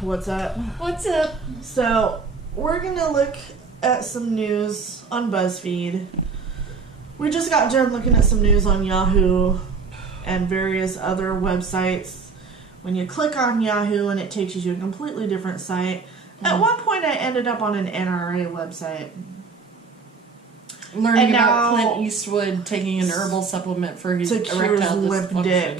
What's up? What's up? So, we're gonna look at some news on Buzzfeed. We just got done looking at some news on Yahoo and various other websites. When you click on Yahoo and it takes you to a completely different site. At one point I ended up on an NRA website. Learning about Clint Eastwood taking an herbal supplement for his erectile limp dick.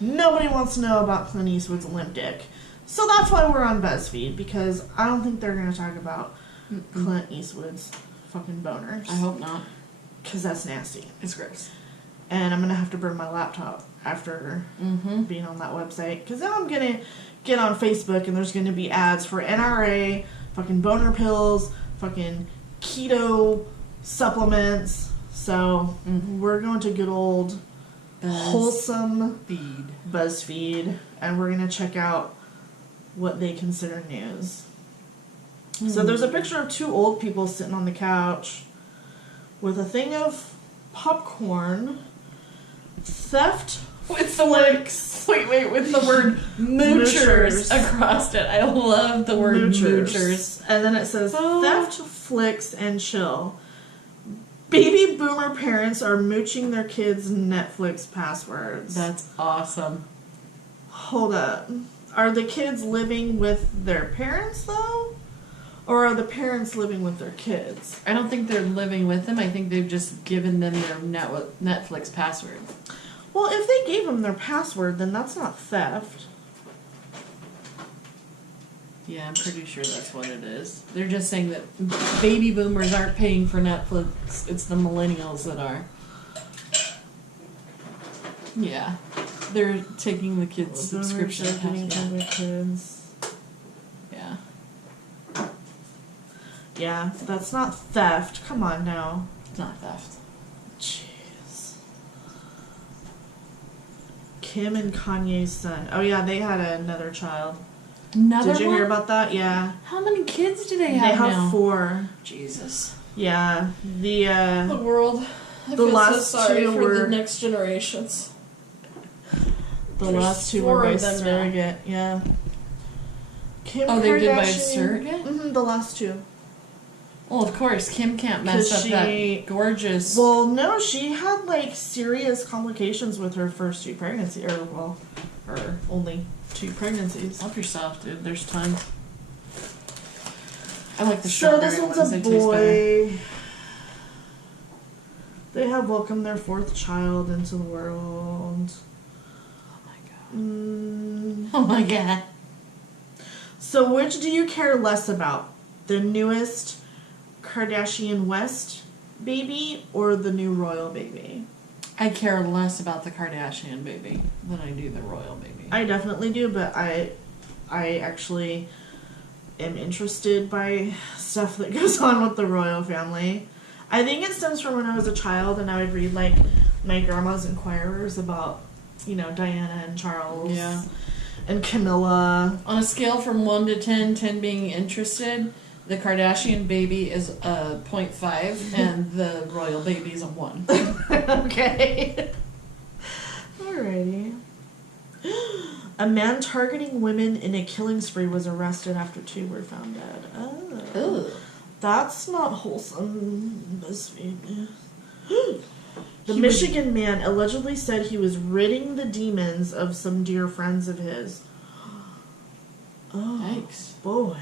Nobody wants to know about Clint Eastwood's limp dick. So that's why we're on BuzzFeed, because I don't think they're going to talk about Clint Eastwood's fucking boners. I hope not. Because that's nasty. It's gross. And I'm going to have to burn my laptop after being on that website. Because now I'm going to get on Facebook and there's going to be ads for NRA, fucking boner pills, fucking keto supplements. So we're going to good old wholesome BuzzFeed. And we're going to check out what they consider news. So there's a picture of two old people sitting on the couch with a thing of popcorn, theft with the with the word moochers across it. I love the word moochers. And then it says theft, flicks, and chill. Baby boomer parents are mooching their kids' Netflix passwords. That's awesome. Hold up. Are the kids living with their parents, though? Or are the parents living with their kids? I don't think they're living with them. I think they've just given them their Netflix password. Well, if they gave them their password, then that's not theft. Yeah, I'm pretty sure that's what it is. They're just saying that baby boomers aren't paying for Netflix. It's the millennials that are. Yeah. They're taking the kids' subscription password. Yeah. Yeah, that's not theft. Come on now. It's not theft. Jeez. Kim and Kanye's son. Oh yeah, they had another child. Another Did you one? hear about that? Yeah. How many kids do they have now? They have 4. Jesus. Yeah. The world. I the feel last so sorry two for were the next generations. The last 2 were by surrogate. Yeah. Kim Kardashian. They did by surrogate? The last 2. Well, of course, Kim can't mess up that gorgeous... Well, no, she had, like, serious complications with her first 2 pregnancies. Or, well, her only 2 pregnancies. Help yourself, dude. There's time. I like the So this one's a boy. They have welcomed their 4th child into the world. Oh, my God. Oh, my God. So which do you care less about? The newest Kardashian West baby or the new royal baby? I care less about the Kardashian baby than I do the royal baby. I definitely do, but I actually am interested by stuff that goes on with the royal family. I think it stems from when I was a child and I would read, like, my grandma's Inquirers about, you know, Diana and Charles and Camilla. On a scale from 1 to 10, 10 being interested, the Kardashian baby is a 0.5 and the royal baby is a 1. Okay. Alrighty. A man targeting women in a killing spree was arrested after 2 were found dead. Oh. That's not wholesome. BuzzFeed. The Michigan man allegedly said he was ridding the demons of some dear friends of his. Oh, yikes. Boy.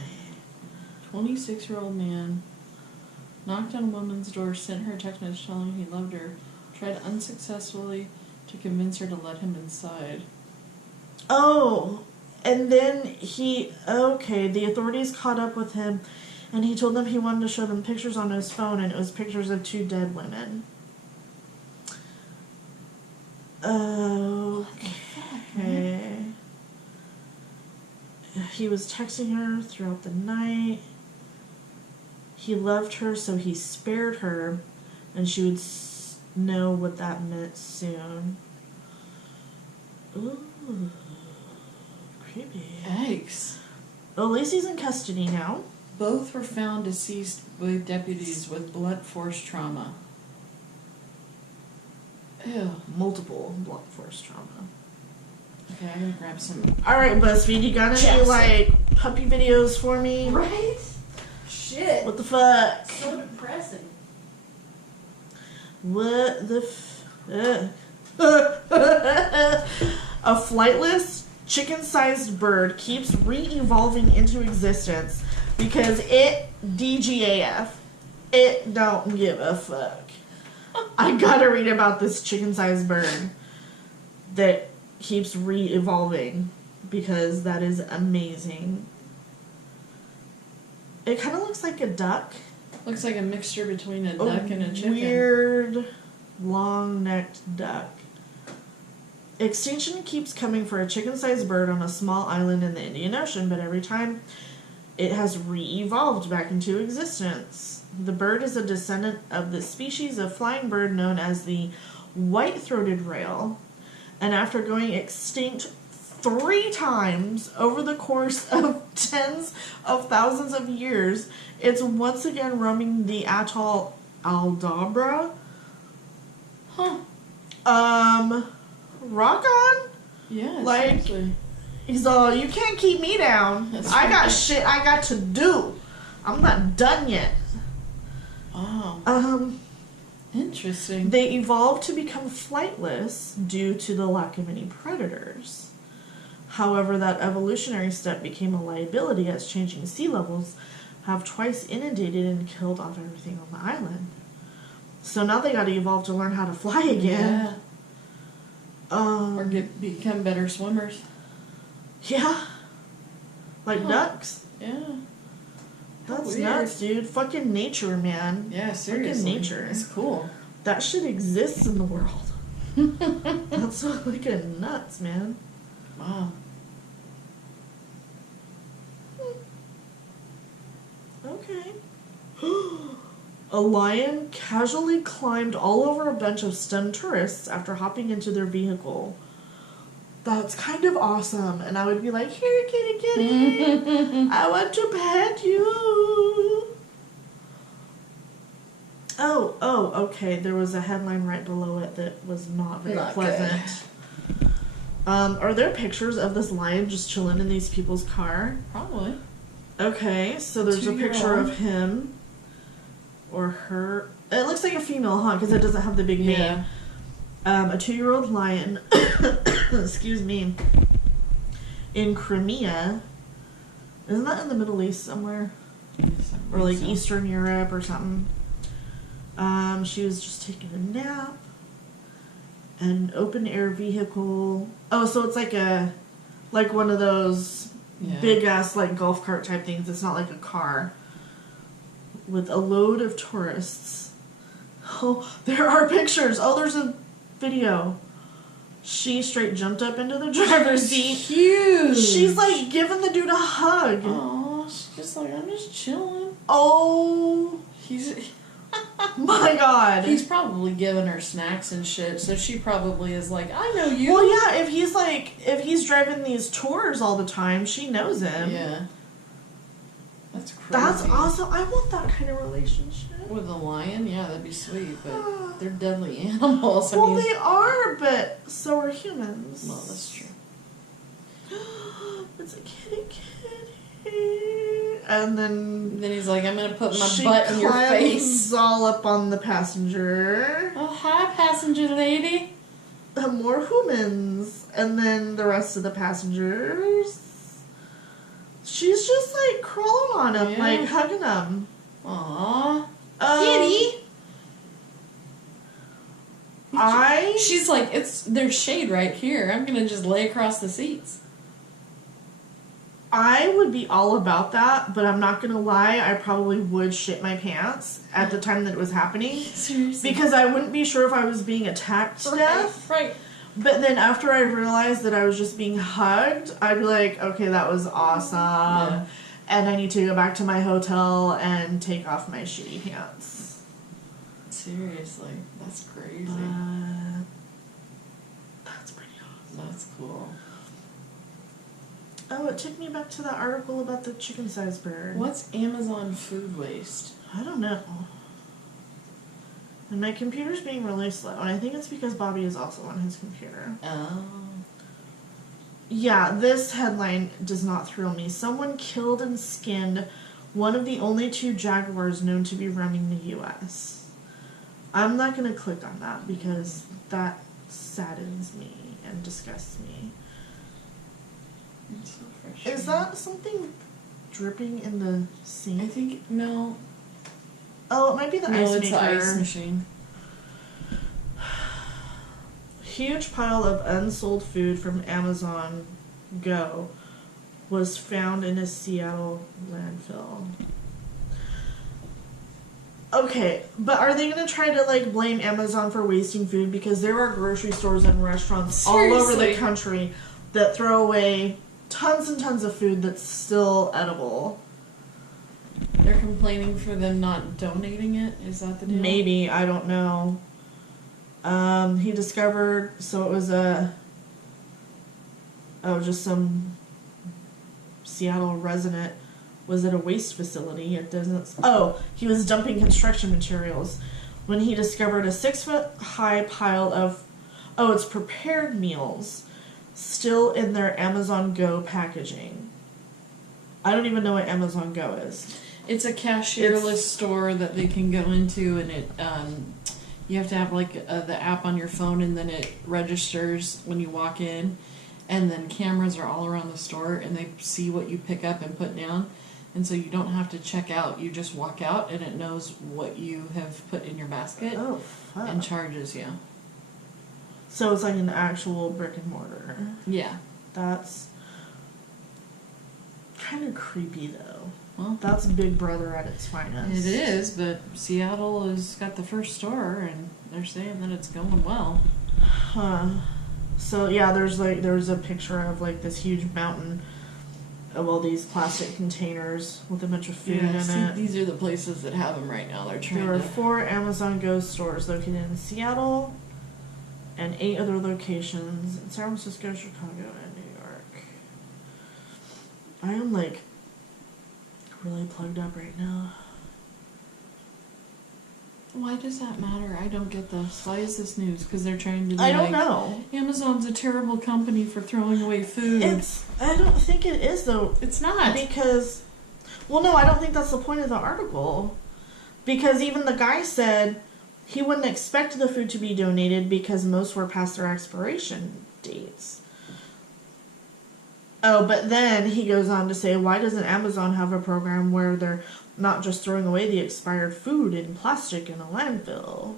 26-year-old man knocked on a woman's door, sent her a text message telling he loved her, tried unsuccessfully to convince her to let him inside. Oh, and then the authorities caught up with him, and he told them he wanted to show them pictures on his phone, and it was pictures of 2 dead women. Okay. He was texting her throughout the night. He loved her, so he spared her, and she would know what that meant soon. Ooh. Creepy. Yikes. Oh, Lacey's in custody now. Both were found deceased by deputies with blunt force trauma. Ew. Multiple blunt force trauma. Okay, I'm gonna grab some. Alright, BuzzFeed, you got any, like, puppy videos for me. Right? Shit. What the fuck? So depressing. What the A flightless, chicken-sized bird keeps re-evolving into existence because it DGAF. It don't give a fuck. I gotta read about this chicken-sized bird that keeps re-evolving because that is amazing. It kind of looks like a duck. Looks like a mixture between a duck and a chicken. Weird, long-necked duck. Extinction keeps coming for a chicken-sized bird on a small island in the Indian Ocean, but every time it has re-evolved back into existence. The bird is a descendant of the species of flying bird known as the white-throated rail, and after going extinct 3 times over the course of tens of thousands of years, it's once again roaming the atoll Aldabra. Huh. Rock on? Yeah, Like, seriously. he's all, you can't keep me down. That's I got right. shit I got to do. I'm not done yet. Oh. Interesting. They evolved to become flightless due to the lack of any predators. However, that evolutionary step became a liability as changing sea levels have twice inundated and killed off everything on the island. So now they gotta evolve to learn how to fly again. Yeah. Or become better swimmers. Yeah. Like ducks. Yeah. That's Weird. nuts, dude. Fucking nature, man. Yeah, seriously. Fucking nature. It's cool. That shit exists in the world. That's so fucking nuts, man. Wow. Okay. A lion casually climbed all over a bunch of stunned tourists after hopping into their vehicle. That's kind of awesome. And I would be like, here, kitty, kitty. I want to pet you. Oh, okay. There was a headline right below it that was not very pleasant. Are there pictures of this lion just chilling in these people's car? Probably. Okay, so there's a picture of him or her. It looks like a female, huh? Because it doesn't have the big name. A 2-year-old lion, excuse me, in Crimea. Isn't that in the Middle East somewhere? Yes, Or like Eastern Europe or something. She was just taking a nap. An open air vehicle. Oh, so it's like one of those big ass like golf cart type things. It's not like a car. With a load of tourists. Oh, there are pictures. Oh, there's a video. She straight jumped up into the driver's seat. Huge. She's like giving the dude a hug. Oh, she's just like, I'm just chilling. Oh. My God. He's probably giving her snacks and shit, so she probably is like, I know you. Well, yeah, if he's driving these tours all the time, she knows him. Yeah. That's crazy. That's awesome. I want that kind of relationship. With a lion? Yeah, that'd be sweet, but they're deadly animals. Well, they are, but so are humans. Well, that's true. It's a kitty. And then he's like, I'm gonna put my butt in your face. She all up on the passenger. Oh, hi, passenger lady. More humans. And then the rest of the passengers. She's just like crawling on him, like hugging him. Aww. Kitty. She's like, there's shade right here. I'm gonna just lay across the seats. I would be all about that, but I'm not gonna lie, I probably would shit my pants at the time that it was happening. Seriously. Because I wouldn't be sure if I was being attacked to death. Right. But then after I realized that I was just being hugged, I'd be like, okay, that was awesome. Yeah. And I need to go back to my hotel and take off my shitty pants. Seriously. That's crazy. That's pretty awesome. That's cool. Oh, it took me back to that article about the chicken-sized bird. What's Amazon food waste? I don't know. And my computer's being really slow, and I think it's because Bobby is also on his computer. Oh. Yeah, this headline does not thrill me. Someone killed and skinned one of the only 2 jaguars known to be roaming the U.S. I'm not going to click on that because that saddens me and disgusts me. It's so frustrating. Is that something dripping in the sink? I think, no. Oh, it might be the ice maker. No, it's the ice machine. Huge pile of unsold food from Amazon Go was found in a Seattle landfill. Okay, but are they going to try to, like, blame Amazon for wasting food? Because there are grocery stores and restaurants all over the country that throw away tons and tons of food that's still edible. They're complaining for them not donating it? Is that the deal? Maybe, I don't know. He discovered, so it was just some Seattle resident was at a waste facility. It doesn't, he was dumping construction materials when he discovered a 6-foot-high pile of, it's prepared meals still in their Amazon Go packaging. I don't even know what Amazon Go is. It's a cashierless store that they can go into, and it, you have to have like the app on your phone, and then it registers when you walk in, and then cameras are all around the store, and they see what you pick up and put down, and so you don't have to check out. You just walk out, and it knows what you have put in your basket and charges you. So it's like an actual brick and mortar. Yeah. That's kind of creepy, though. Well, that's Big Brother at its finest. It is, but Seattle has got the first store, and they're saying that it's going well. Huh. So yeah, there's a picture of like this huge mountain of all these plastic containers with a bunch of food in it. These are the places that have them right now. They're trying. There are 4 Amazon Go stores located in Seattle and 8 other locations in San Francisco, Chicago, and New York. I am like really plugged up right now. Why does that matter? I don't get this. Why is this news? Because they're trying to be I don't know. Amazon's a terrible company for throwing away food. I don't think it is, though. It's not. Because, well, no, I don't think that's the point of the article. Because even the guy said he wouldn't expect the food to be donated because most were past their expiration dates. Oh, but then he goes on to say, why doesn't Amazon have a program where they're not just throwing away the expired food in plastic in a landfill?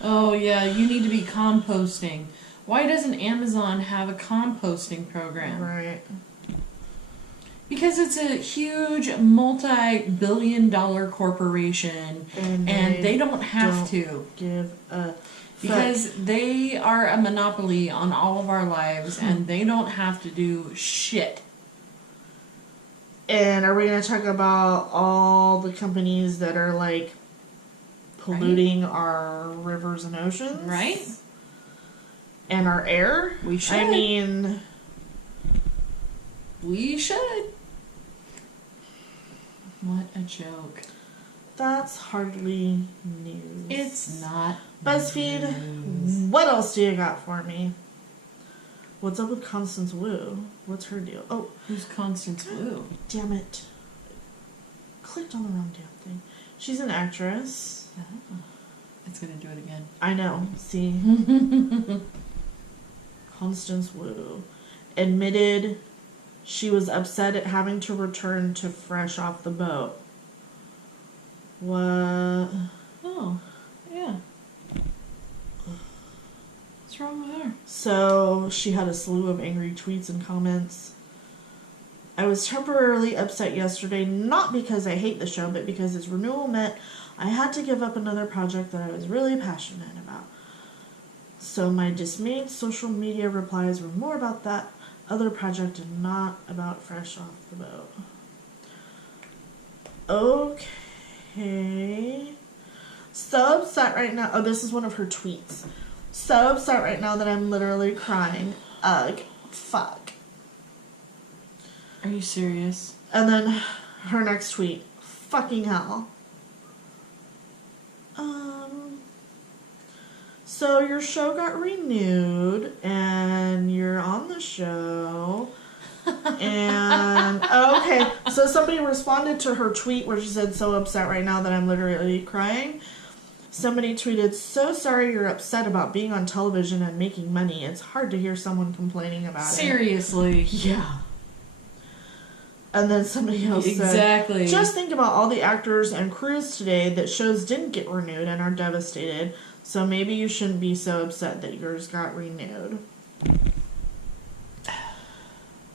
Oh, yeah, you need to be composting. Why doesn't Amazon have a composting program? Right. Because it's a huge multi-billion-dollar corporation, and they don't have to give a because they are a monopoly on all of our lives, and they don't have to do shit. And are we going to talk about all the companies that are like polluting our rivers and oceans? Right. And our air? We should. I mean, we should. What a joke. That's hardly news. It's not. Buzzfeed, news. What else do you got for me? What's up with Constance Wu? What's her deal? Oh. Who's Constance Wu? Damn it. Clicked on the wrong damn thing. She's an actress. Oh. It's going to do it again. I know. See? Constance Wu admitted she was upset at having to return to Fresh Off the Boat. What? Oh, yeah. What's wrong with her? So, she had a slew of angry tweets and comments. I was temporarily upset yesterday, not because I hate the show, but because its renewal meant I had to give up another project that I was really passionate about. So my dismayed social media replies were more about that other project and not about Fresh Off the Boat. Okay. So upset right now. Oh, this is one of her tweets. So upset right now that I'm literally crying. Ugh. Fuck. Are you serious? And then her next tweet. Fucking hell. So your show got renewed, and you're on the show. And okay, so somebody responded to her tweet where she said, "So upset right now that I'm literally crying." Somebody tweeted, "So sorry you're upset about being on television and making money. It's hard to hear someone complaining about it." Seriously. Yeah. And then somebody else Exactly. said, "Just think about all the actors and crews today that shows didn't get renewed and are devastated. So maybe you shouldn't be so upset that yours got renewed."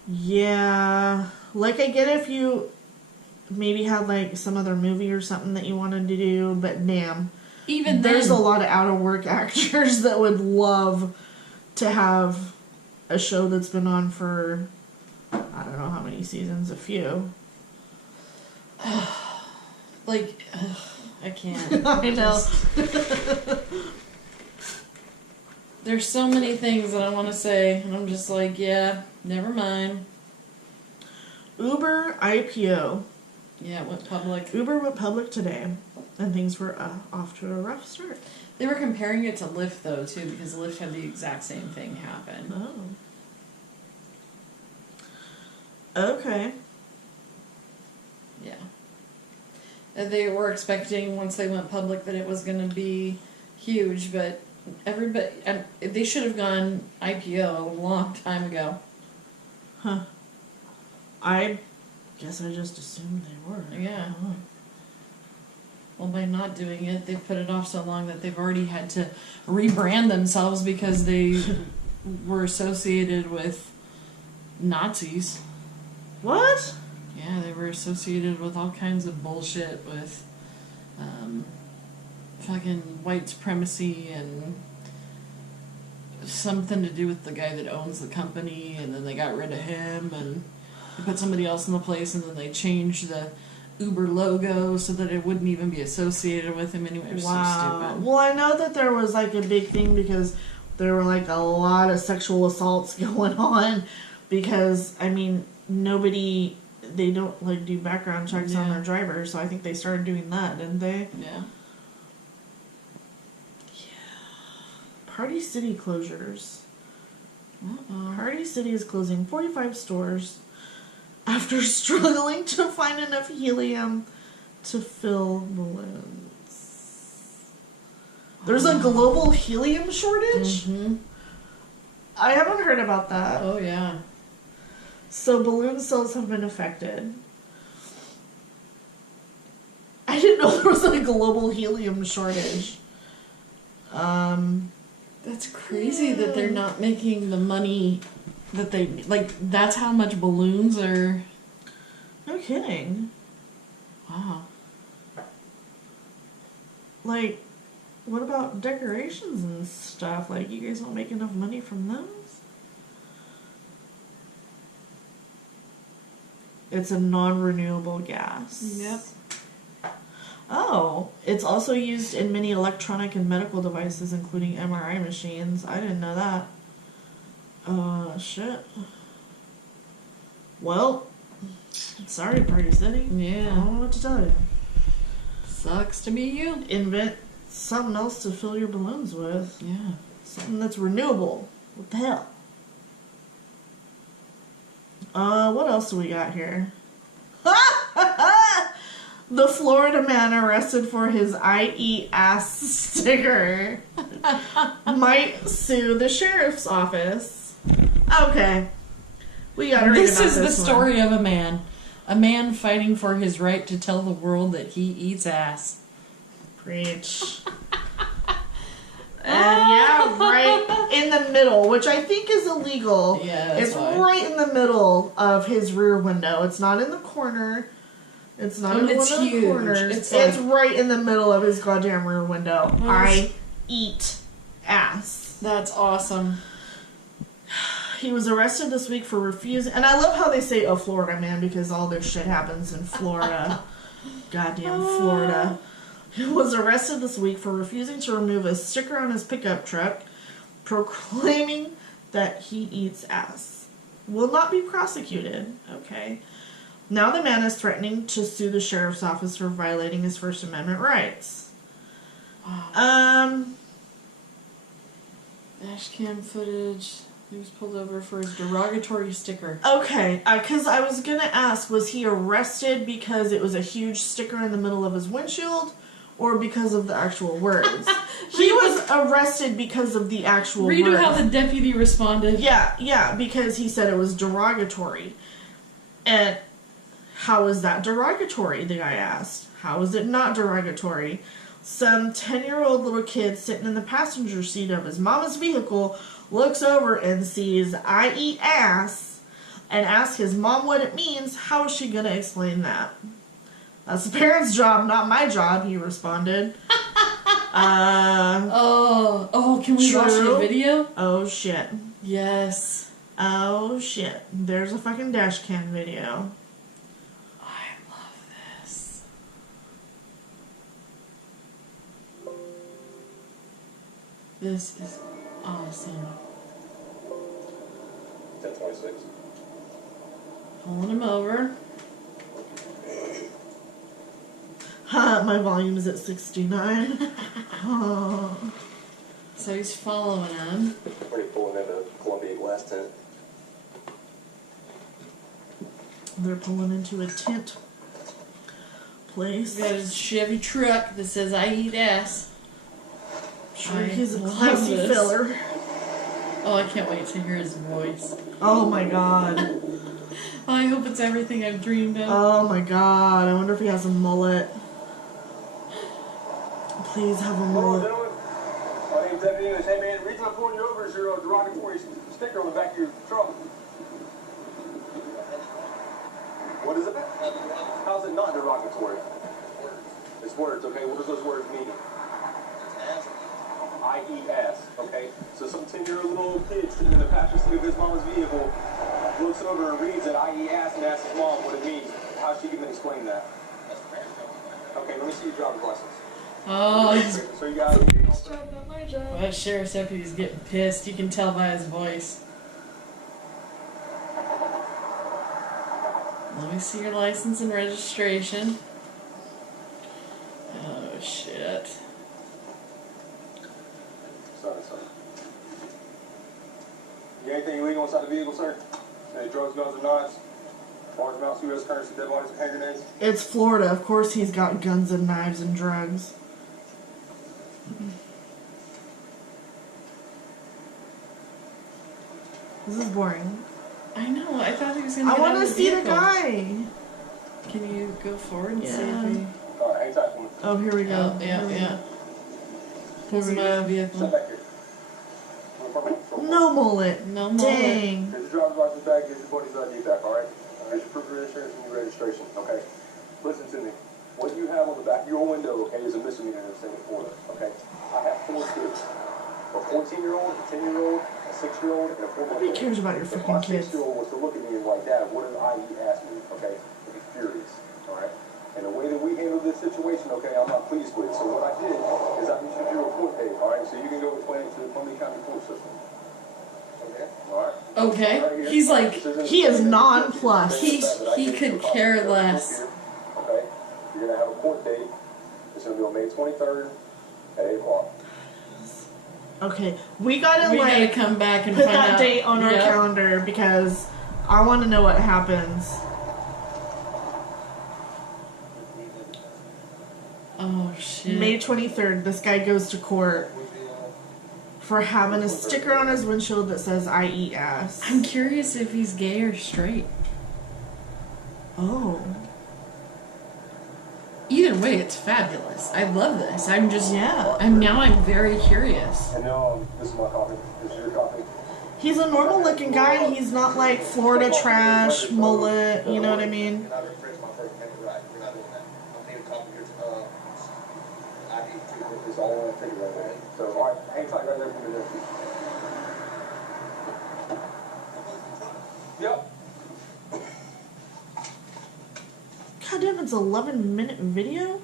Yeah. Like, I get if you maybe had, like, some other movie or something that you wanted to do, but damn. Even there's then, a lot of out-of-work actors that would love to have a show that's been on for, I don't know how many seasons, a few. like, I can't. I know. There's so many things that I want to say, and I'm just like, yeah, never mind. Uber IPO. Yeah, it went public. Uber went public today, and things were off to a rough start. They were comparing it to Lyft, though, too, because Lyft had the exact same thing happen. Oh. Okay. Yeah. And they were expecting, once they went public, that it was going to be huge, but everybody... And they should have gone IPO a long time ago. Huh. I guess I just assumed they were. Yeah. Well, by not doing it, they've put it off so long that they've already had to rebrand themselves because they were associated with Nazis. What? Yeah, they were associated with all kinds of bullshit with fucking white supremacy and something to do with the guy that owns the company, and then they got rid of him and they put somebody else in the place, and then they changed the Uber logo so that it wouldn't even be associated with him anyway. It was so stupid. Well, I know that there was like a big thing because there were like a lot of sexual assaults going on because, I mean, they don't like do background checks on their drivers, so I think they started doing that, didn't they? Yeah. Party City closures. Uh-oh. Party City is closing 45 stores after struggling to find enough helium to fill balloons. There's a global helium shortage? Mm-hmm. I haven't heard about that. Oh, yeah. So balloon sales have been affected. I didn't know there was a global helium shortage. That's crazy that they're not making the money that they... Like, that's how much balloons are... No kidding. Wow. Like, what about decorations and stuff? Like, you guys don't make enough money from those? It's a non-renewable gas. Yep. Oh, it's also used in many electronic and medical devices, including MRI machines. I didn't know that. Shit. Well, sorry, Party City. Yeah. I don't know what to tell you. Sucks to be you. Invent something else to fill your balloons with. Yeah. Something that's renewable. What the hell? What else do we got here? The Florida man arrested for his I eat ass sticker might sue the sheriff's office. Okay. We gotta read This about is the story of a man. A man fighting for his right to tell the world that he eats ass. Preach. And yeah, right in the middle, which I think is illegal. Yeah, that's it's why. right in the middle of his rear window. It's not in the corner. It's not in one of the corners. It's right in the middle of his goddamn rear window. I eat ass. That's awesome. He was arrested this week for refusing, and I love how they say, "Oh, Florida man," because all this shit happens in Florida. Goddamn Florida. He was arrested this week for refusing to remove a sticker on his pickup truck, proclaiming that he eats ass. Will not be prosecuted. Okay. Now the man is threatening to sue the sheriff's office for violating his First Amendment rights. Wow. Dash cam footage. He was pulled over for his derogatory sticker. Okay, because I was gonna ask, was he arrested because it was a huge sticker in the middle of his windshield, or because of the actual words? He was arrested because of the actual words. Read how the deputy responded. Yeah, because he said it was derogatory. And how is that derogatory, the guy asked. How is it not derogatory? Some 10-year-old little kid sitting in the passenger seat of his mama's vehicle looks over and sees "I eat ass" and asks his mom what it means. How is she going to explain that? That's the parent's job, not my job, he responded. Can we watch the video? Oh, shit. Yes. Oh, shit. There's a fucking dash cam video. I love this. This is awesome. 1026. Pulling him over. My volume is at 69. Oh. So he's following him. Already pulling into Columbia Glass Tent. They're pulling into a tent place. He's got his Chevy truck that says "I eat ass." Sure, I he's a love classy this. filler. Oh, I can't wait to hear his voice. Oh my god. Oh, I hope it's everything I've dreamed of. Oh my god. I wonder if he has a mullet. Please have a Hello, mullet. gentlemen. My name's Deputy English. Hey, man, the reason I'm pulling you over is your derogatory sticker on the back of your truck. What is it? How's it not derogatory? It's words, okay? What does those words mean? I eat ass, okay? So some 10-year-old little kid sitting in the passenger seat of his mama's vehicle looks over and reads that I eat ass and asks his mom what it means. How's she going to explain that? Okay, let me see your driver's license. Oh, he's... So you got That sheriff's deputy's getting pissed. You can tell by his voice. Let me see your license and registration. Oh, shit. Sorry. You got anything illegal inside the vehicle, sir? Any drugs, guns, or knives? Large amounts of U.S. currency, dead bodies, and hand grenades? It's Florida. Of course he's got guns and knives and drugs. This is boring. I know. I thought he was going to I get out want of to the see the vehicle. guy. Can you go forward and see Yeah. if he... Alright, hang tight for me. Oh, here we go. Oh, yeah, Here we yeah. go. Pulls him out of the Sit vehicle. back here. No mullet. No mullet. Dang. Here's your driver's license back, here's your buddy's ID back, alright? Here's your proof of insurance and your registration, okay? Listen to me. What you have on the back of your window, okay, is a misdemeanor in the state of Florida, okay? I have 4 kids. A 14-year-old, a 10-year-old, a 6-year-old, and a 4-month-old. Nobody cares about your If freaking my kids. 6-year-old was to look at me and like, Dad, what does I eat ass mean, okay? I'd be furious, alright? And the way that we handled this situation, okay, I'm not pleased with. So what I did is I issued you a court date, alright? So you can go explain it to the Columbia County court system. Okay? Alright? Okay. Right here. He's like... He is nonplussed. He could care less. Okay? You're going to have a court date. It's going to be on May 23rd at 8 o'clock. Okay, we gotta We gotta like come back and put find that out. date on our Yep. calendar because I want to know what happens. Oh, shit. May 23rd, this guy goes to court for having a sticker on his windshield that says "I eat ass." I'm curious if he's gay or straight. Oh, Either way, it's fabulous. I love this. I'm just... yeah. I'm very curious. And this is my copy. This is your copy. He's a normal looking guy. He's not like Florida trash, mullet, you know what I mean? You're not infringing my First Amendment right. You're not doing that. I need a copy of your ID too. It's all on the figure right there. So, alright, hang tight right there for a minute. Yep. God damn, it's an 11-minute video?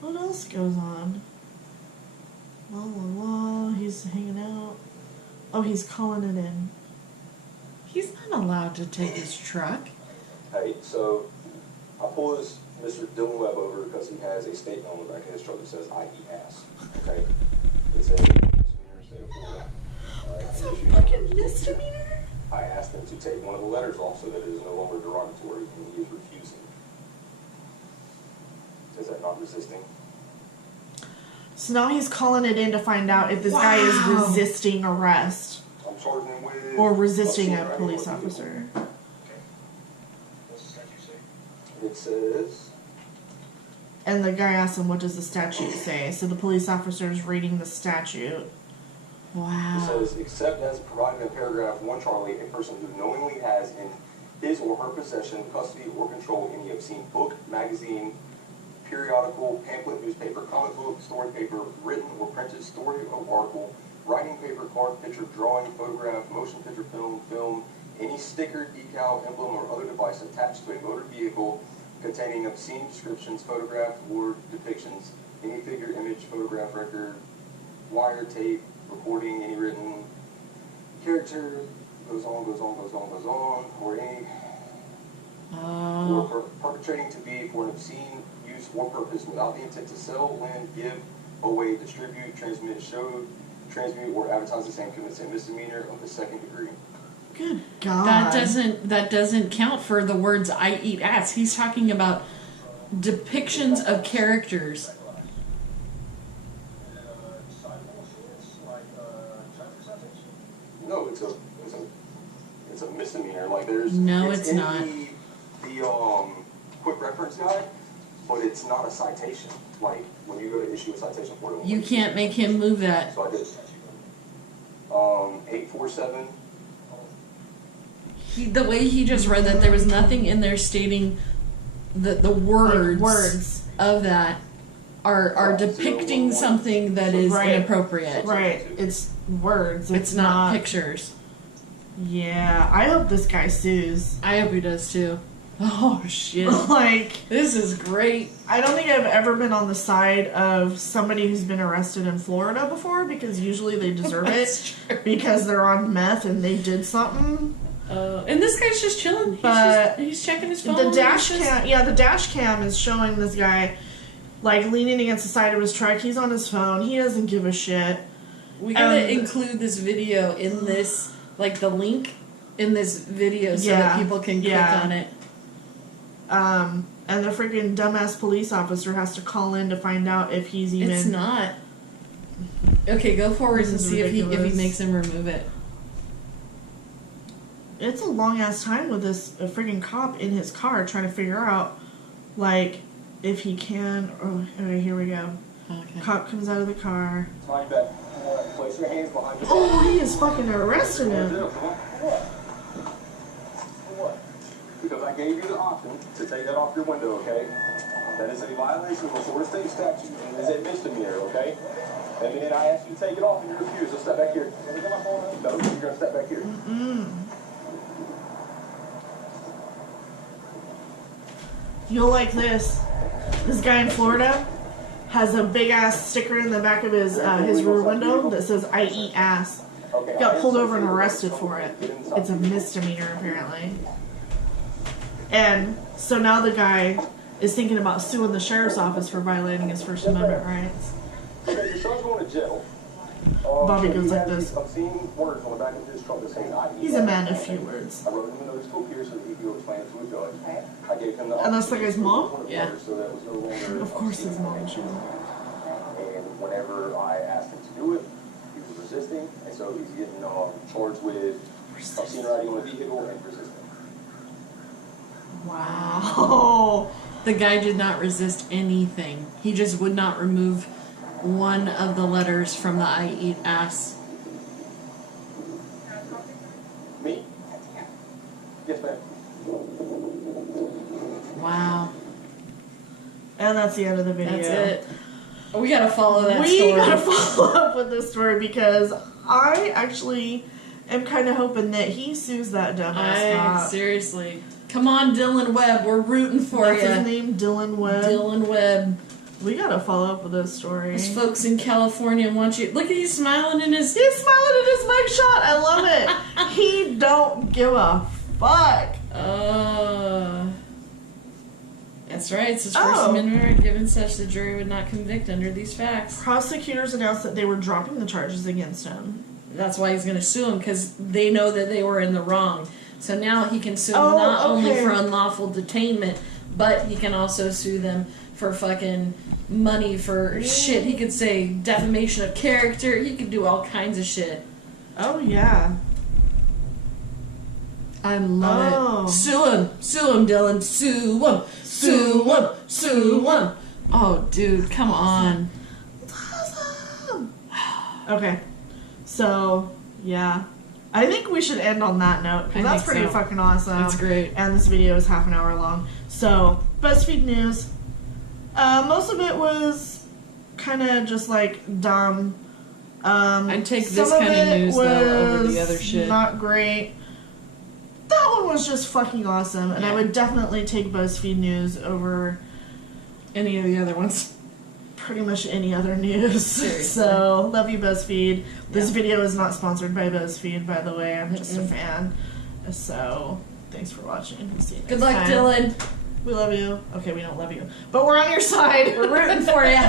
What else goes on? La la la, he's hanging out. Oh, he's calling it in. He's not allowed to take his truck. Hey, so I pull this Mr. Dylan Webb over because he has a statement on the back of his truck that says "I eat ass." Okay, it's a misdemeanor in the state of Florida. That's a fucking misdemeanor. I asked him to take one of the letters off so that it is no longer derogatory, and he is refusing. Is that not resisting? So now he's calling it in to find out if this guy is resisting arrest I'm charging him with... or resisting a obscene police writing on the vehicle. officer. What's the statute say? It says... And the guy asks him, what does the statute say? So the police officer is reading the statute. It Wow. says, except as provided in paragraph 1, Charlie, a person who knowingly has in his or her possession, custody, or control any obscene book, magazine, periodical, pamphlet, newspaper, comic book, story paper, written or printed story or article, writing paper, card, picture, drawing, photograph, motion picture, film, any sticker, decal, emblem, or other device attached to a motor vehicle containing obscene descriptions, photograph, or depictions, any figure, image, photograph, record, wire, tape, recording, any written character, goes on, or any, or perpetrating to be for an obscene use or purpose without the intent to sell, lend, give away, distribute, transmit, show, transmute, or advertise the same commits a misdemeanor of the second degree. Good God. That doesn't count for the words "I eat ass." He's talking about depictions of characters. No, it's a misdemeanor. Like there's No, it's in not. The quick reference guide, but it's not a citation. Like when you go to issue a citation for it. You can't make him move that. So I did. 847. The way he just read that, there was nothing in there stating that the words of that are depicting something that is inappropriate. Right. It's words. It's not pictures. Yeah. I hope this guy sues. I hope he does too. Oh shit. Like, this is great. I don't think I've ever been on the side of somebody who's been arrested in Florida before, because usually they deserve it because they're on meth and they did something. And this guy's just chilling. He's checking his phone. The dash cam is showing this guy like leaning against the side of his truck. He's on his phone. He doesn't give a shit. We gotta include this video in this, like the link in this video, so that people can click on it. And the freaking dumbass police officer has to call in to find out if he's even. It's not. Okay, go forward and see if he makes him remove it. It's a long ass time with this freaking cop in his car trying to figure out, like, if he can. Oh, okay, here we go. Okay. Cop comes out of the car. Time back. Place your hands behind your back. Oh, he is fucking arresting him. What? Because I gave you the option to take that off your window, okay? That is a violation of a Florida state statute. It is a misdemeanor, okay? And then I asked you to take it off and you refused. So step back here. Let me get my phone. No, you're going to step back here. You'll like this. This guy in Florida has a big ass sticker in the back of his rear window that says "I eat ass." Okay, Got pulled over and arrested for it. It's a misdemeanor apparently. And so now the guy is thinking about suing the sheriff's office for violating his First Amendment rights. Okay, your son's going to jail. Bobby goes like He this. has obscene words on the back of his truck that say, "I eat He's a ass." man of few words. I wrote him a notice to appear so that he could explain it to a judge. I gave him the And that's the guy's mom? Yeah. So that was no longer Of course his mom should. And whenever I asked him to do it, he was resisting, and so he's getting charged with obscene riding on a vehicle and resisting. Wow. The guy did not resist anything. He just would not remove one of the letters from the "I eat ass." Me? Yes, ma'am. Wow. And that's the end of the video. That's it. We gotta follow that We story. gotta follow up with this story because I actually am kind of hoping that he sues that dumbass cop. Seriously. Come on, Dylan Webb. We're rooting for That's you. his name, Dylan Webb. Dylan Webb. We gotta follow up with this story. Those folks in California want you. Look at he's smiling in his. He's smiling at his mugshot. I love it. He don't give a fuck. That's right. It's his First Amendment right, given such the jury would not convict under these facts. Prosecutors announced that they were dropping the charges against him. That's why he's going to sue him, because they know that they were in the wrong. So now he can sue them not only for unlawful detainment, but he can also sue them for fucking money for shit. He could say defamation of character. He could do all kinds of shit. Oh, yeah. I love it. Sue him, Dylan. Sue him, sue him, sue him. Oh, dude, come on. It's awesome. Okay, so yeah, I think we should end on that note because that's pretty fucking awesome. That's great. And this video is half an hour long. So BuzzFeed news. Most of it was kind of just like dumb. I'd take this kind of news though over the other shit. Not great. That one was just fucking awesome, and I would definitely take BuzzFeed news over any of the other ones. Pretty much any other news. Seriously. So, love you, BuzzFeed. This video is not sponsored by BuzzFeed, by the way. I'm just a fan. So, thanks for watching. We'll see you next Good luck, time. Dylan. We love you. Okay, we don't love you. But we're on your side. We're rooting for you.